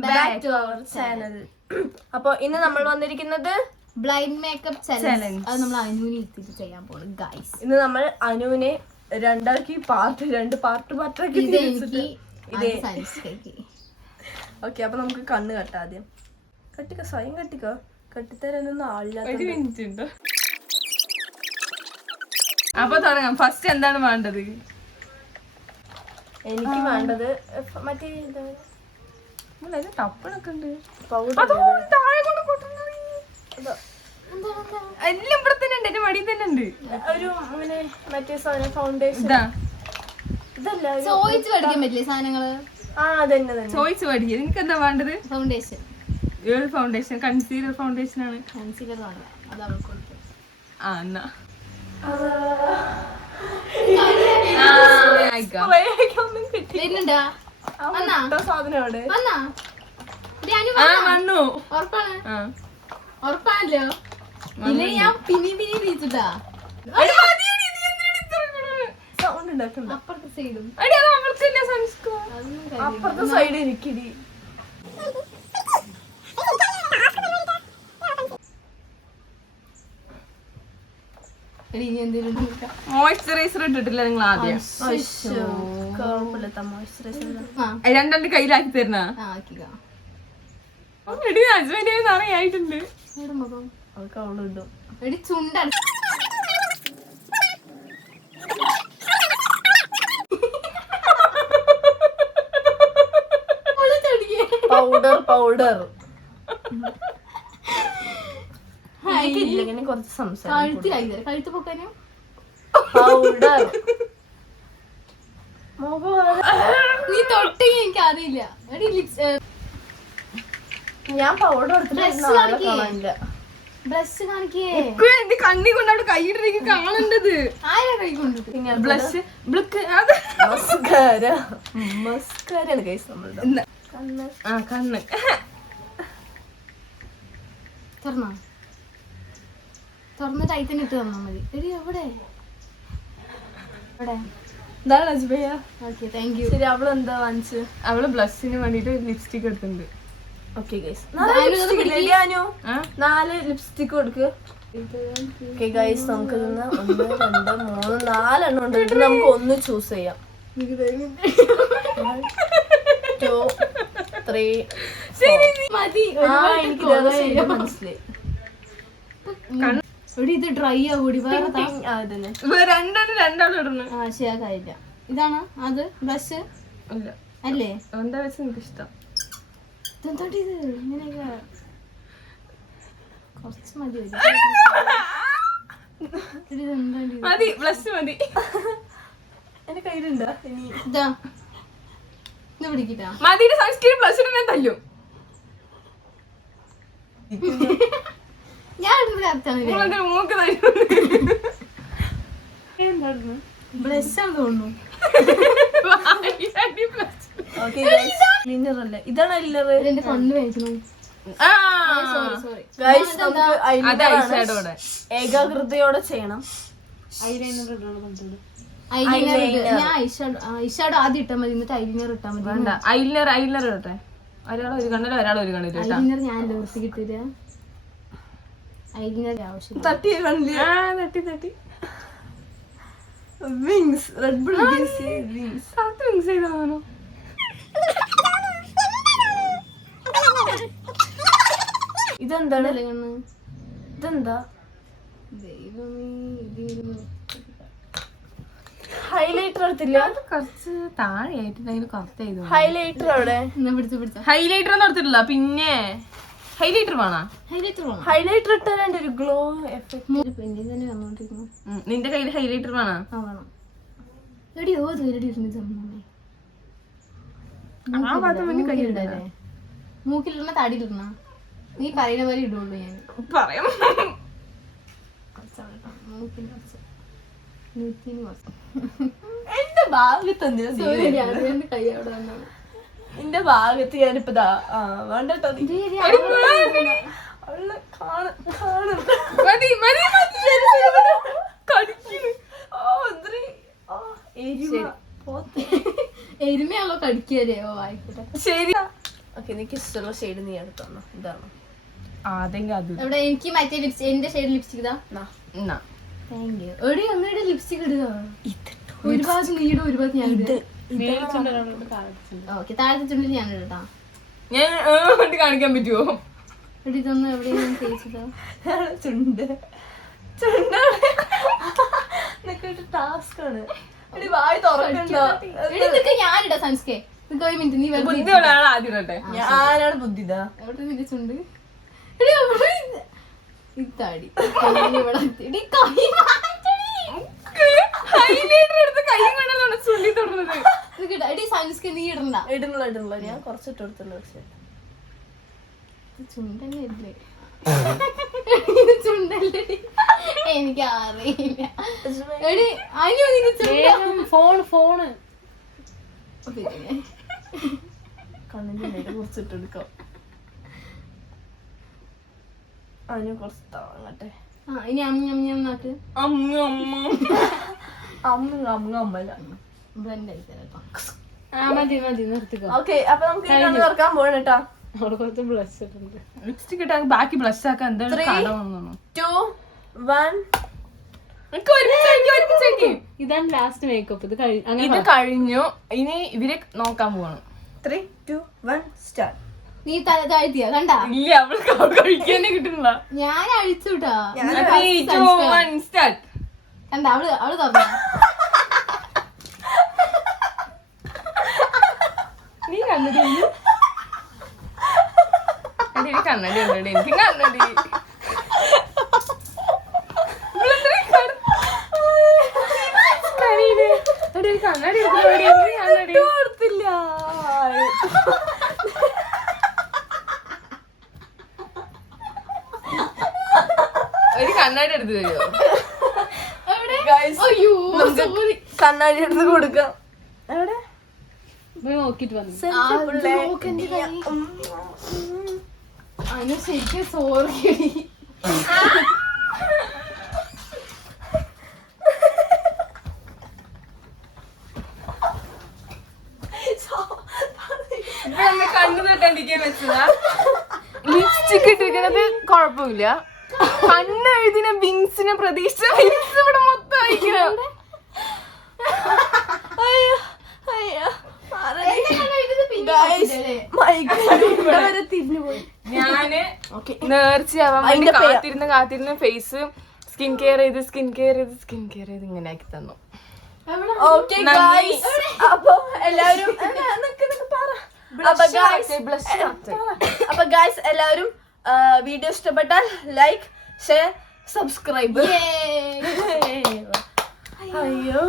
back to our channel. അപ്പൊ ഇന്ന് നമ്മൾ വന്നിരിക്കുന്നത് ബ്ലൈൻഡ് മേക്കപ്പ് ചലഞ്ച്. അത് നമ്മൾ അനുവിനെ എടുത്തിട്ട് ചെയ്യാൻ പോകും ഗൈസ്. ഇന്ന് നമ്മൾ അനുവിനെ രണ്ടാക്കി രണ്ട് പാർട്ടാക്കി ഓക്കെ. അപ്പൊ നമുക്ക് കണ്ണ് കെട്ടാം. ആദ്യം കെട്ടിക്ക, സ്വയം കെട്ടിക്കോ. കെട്ടിത്തരാനൊന്നും ആളില്ല. അപ്പൊ തുടങ്ങാം. ഫസ്റ്റ് എന്താണ് വേണ്ടത്? എനിക്ക് വേണ്ടത് മറ്റേ ടപ്പണൊക്കെ ഉണ്ട്. എല്ലാം ഇവിടെ തന്നെ ഉണ്ട്, എന്റെ മടിയിൽ തന്നെ ഉണ്ട്. ഒരു അങ്ങനെ മറ്റേ ഫൗണ്ടേഷൻ ഇതല്ല, ചോദിച്ചു പഠിക്കാൻ പറ്റില്ലേ സാധനങ്ങള്? ആ അതന്നെ തന്നെ ചോദിച്ചു പഠിക്കുക. നിനക്ക് എന്താ വേണ്ടത്? ഫൗണ്ടേഷൻ. ഏത് ഫൗണ്ടേഷൻ? കൺസീലർ ഫൗണ്ടേഷൻ ആണ്. കൺസീലർ ആണ്, അത് അവൾക്ക് കൊടുക്കും. ആ എന്നാ സാധനം അവിടെ വന്നു. ഉറപ്പാണല്ലോ. ഇല്ല ഞാൻ പിനി തിരിച്ചിട്ടാ സൗണ്ട് ഉണ്ടാക്കണ്ട. അപ്പുറത്തെ സൈഡും അപ്പുറത്തെ സൈഡ് എനിക്കിടി. മോയ്സ്ചറൈസർ ഇട്ടിട്ടില്ല നിങ്ങൾ ആദ്യം? രണ്ടെണ്ണം കയ്യിലാക്കി തരുന്ന ഹസ്ബൻഡ് അറിയായിട്ടുണ്ട്. ചുണ്ടാണ് പൗഡർ കുറച്ച് സംസാരം. കഴുത്ത് പൊക്കാനും പൗഡർ നീ തൊട്ടേ എനിക്ക് അറിയില്ല. ഞാൻ പൗഡർ ബ്രഷ് കാണിക്കേ. എന്റെ കണ്ണി കൊണ്ട് അവിടെ കൈയിട്ടിരിക്കും കാണേണ്ടത്. ആരാ കൈ കൊണ്ടിട്ട്? ബ്ലഷ് മസ്കാരാണ് ഗൈസ് നമ്മളുടെ. കണ്ണ് തുറന്ന് ടൈറ്റൻ ഇട്ട് തന്നാ മതി. എടി എവിടെ? ഇതാണ് അജ്ബയ്യ. Okay thank you. ശരി, അവള് എന്താ വാങ്ങിച്ച്? അവള് ബ്ലഷിന് വേണ്ടിട്ട് ലിപ്സ്റ്റിക് എടുത്തിട്ടുണ്ട്. ഓക്കെ ഗൈസ്, 4 ലിപ്സ്റ്റിക് കൊടുക്ക്. ഓക്കെ ഗൈസ്, നമുക്ക് ഇന്ന് 1 2 3 4 എണ്ണം ഉണ്ട്. ഇത് നമുക്ക് ഒന്ന് ചൂസ് ചെയ്യാം. 2 3 മനസ്സിലായി. ഇത് ഡ്രൈ ആകൂടി രണ്ടാളും ഇടണം. ശരിയായില്ല. ഇതാണ് അത് ബ്ലഷ് അല്ലേ? എന്താ വെച്ച് എനിക്ക് ഇഷ്ടം. ഇത് ഇങ്ങനെയൊക്കെ കുറച്ച് മതി. മതി, ബ്ലഷ് മതി. എന്റെ കയ്യിലുണ്ടോ? ഇതാ ഇത് പിടിക്കിട്ടാ മതി. സൺസ്ക്രീൻ ബ്ലഷ് ഞാൻ തല്ലും. ഞാൻ മൂക്ക് ബ്ലഷാന്ന് തോന്നുന്നു. ഇതാണ് ഐലൈനർ. എന്റെ കണ്ണ് വേദന. ഏകാഗ്രതയോടെ ചെയ്യണം. ഐഷാഡോ ആദ്യം ഇട്ടാ മതി, എന്നിട്ട് ഐലൈനർ ഇട്ടാ മതി. വേണ്ട, ഐലൈനർ ഇടട്ടെ. ഒരാൾ ഒരു കണ്ണിൽ ഒരാൾ ഒരു കണ്ണിൽ. ഐലൈനർ ഞാൻ ലോർത്തി കിട്ടില്ല. ഐലൈനർ ആവശ്യം. തട്ടി വിങ്സ്, റെഡ് ബുൾ വിങ്സ് ചെയ്താണോ? ഇതെന്താണ്? ഇതെന്താ? ഹൈലൈറ്റർ എടുത്തില്ല? കുറച്ച് താഴെയായിട്ട് കറക്റ്റ് ചെയ്തു. ഹൈലൈറ്റർ അവിടെ ഹൈലൈറ്റർ ഒന്നും എടുത്തിട്ടില്ല. പിന്നെ ഹൈലൈറ്റർ വേണോ? ഹൈലൈറ്റർ ഇട്ടാൽ ഒരു ഗ്ലോ എഫക്ട്. നിന്റെ കയ്യിൽ ഹൈലൈറ്റർ വേണോ? മൂക്കിലിടണ തടിയിലിടണ? നീ പറയുന്ന പോലെ ഇടുള്ളൂ ഞാൻ. പറയാം. എന്റെ ഭാഗത്ത് എന്റെ ഭാഗത്ത് ഞാനിപ്പോ വേണ്ടട്ടോ. എരുമയാണല്ലോ കടിക്കല്ലേ? ഓ ആയിക്കോട്ടെ. ശരി, ഓക്കെ എനിക്ക് ഇഷ്ടമുള്ള ഷെയ്ഡ് നീ എടുത്തോ. ഇതാണ് ആദ്യം അത് എവിടെ എനിക്ക് മറ്റേ ലിപ്സ്റ്റിക് എന്റെ ഷെയ്ഡ് ലിപ്സ്റ്റിക് ഇതാ. എന്നാ താങ്ക് യു. എടി അമ്മയുടെ ലിപ്സ്റ്റിക് ഇടുക. ഒരു ഭാഗത്ത് നീ ഇടും, ഒരു ഭാഗത്ത് ഞാൻ ഇടും. ഓക്കെ, താഴത്തെ ചുണ്ടിൽ ഞാൻ ഇടട്ടാ. ഞാൻ കൊണ്ട് കാണിക്കാൻ പറ്റുമോ? എടി ഇതൊന്നും എവിടെയും തേച്ചിട്ടോ. ചുണ്ട് ചുണ്ടാണ് ടാസ്ക് ആണ്. എടി വായി തുറക്കണ്ടോ? എടി നിനക്ക് ഞാനിടാ സൺസ്കേ. നിനക്ക് ഒരു മിനിറ്റ് നീ വെറുതെ ബുദ്ധിയുള്ള ആൾ ആദ്യം ഇടട്ടെ. ഞാനാണ് ബുദ്ധിതാ. എവിടെ നിന്റെ ചുണ്ട്? എടി അവിടെ ഇതാടി ഇവിടെ എടി കൈ മാറ്റടി. ഹൈലൈറ്റർ എടുത്ത് കൈ കൊണ്ടാണ് ചുള്ളി തൊടുന്നത്. നിനക്ക് ഇടാ. എടി സൺസ്കേ നീ ഇടണ്ട. ഇടുന്നില്ല ഞാൻ കുറച്ചിട്ട് കൊടുത്തുള്ളൂ. പക്ഷെ ചുണ്ടല്ലേ ഇല്ലേ? ഇത് ചുണ്ടല്ലേ? എനിക്ക് അറിയില്ല. എടി അയ്യോ നിന്റെ ചുണ്ട്. ഫോണ് പിന്നെ കണ്ണിന്റെ ഇടയിൽ കുറച്ചിട്ട് എടുക്കാം. അതിന് കുറച്ച് താങ്ങട്ടെ. ആ ഇനി അമ്മ നാക്ക് അമ്മ അമ്മല്ല. ബ്ലെൻഡ് ആയി തരാം. മതി മതി നിർത്തിക്കോ. ഓക്കെ, അപ്പൊ നമുക്ക് കണ്ണ് തുറക്കാൻ പോകണം കേട്ടാ. ലിപ്സ്റ്റിക് ഇട്ടാ ബാക്കി ബ്ലഷ് ആക്കാൻ എന്താ 3, 2, 1. ഇതാണ് ലാസ്റ്റ് മേക്കപ്പ്. ഇത് കഴിഞ്ഞു. ഇനി ഇവരെ നോക്കാൻ പോവാണ്. 3, 2, 1 സ്റ്റാർട്ട്. നീ തല താഴ്ത്തിയ കണ്ടാ? ഇല്ല, അവൾക്ക് കഴിക്കാനേ കിട്ടുന്നില്ല. ഞാൻ അഴിച്ചുട്ടാ. 3, 2, 1 സ്റ്റാർട്ട്. കണ്ടാ അവള് തുറന്ന. നീ കണ്ണടി കണ്ണടി ഉണ്ടടി. എനിക്ക് കണ്ണടി കണ്ണടി കണ്ണടി കൊടുത്തില്ല. ഒരു കണ്ണാടി എടുത്ത് തരുമോ? അയ്യോ കണ്ണാടി എടുത്ത് കൊടുക്കാം. എവിടെ നോക്കിട്ട് വന്നു. അതിന് ശരിക്കും സോറി. കണ്ണു തൊട്ടാണ്ടിരിക്കാൻ വെച്ചതാ. ലിപ്സ്റ്റിക് ഇട്ടിരിക്കണത് കൊഴപ്പില്ല. കണ്ണെഴുതിന വിങ്സിനെ പ്രതീക്ഷിച്ച വിങ്സ് ഇവിടെ മൊത്തം അയക്കണം. ഞാന് നേർച്ചയാവാൻ വേണ്ടി കാത്തിരുന്ന് ഫേസ് സ്കിൻ കെയർ ചെയ്ത് ഇങ്ങനെ ആക്കി തന്നു. ഓക്കെ ഗൈസ്, അപ്പൊ എല്ലാവരും എല്ലാവരും വീഡിയോ ഇഷ്ടപ്പെട്ടാൽ ലൈക്ക്, ഷെയർ, സബ്സ്ക്രൈബ്. അയ്യോ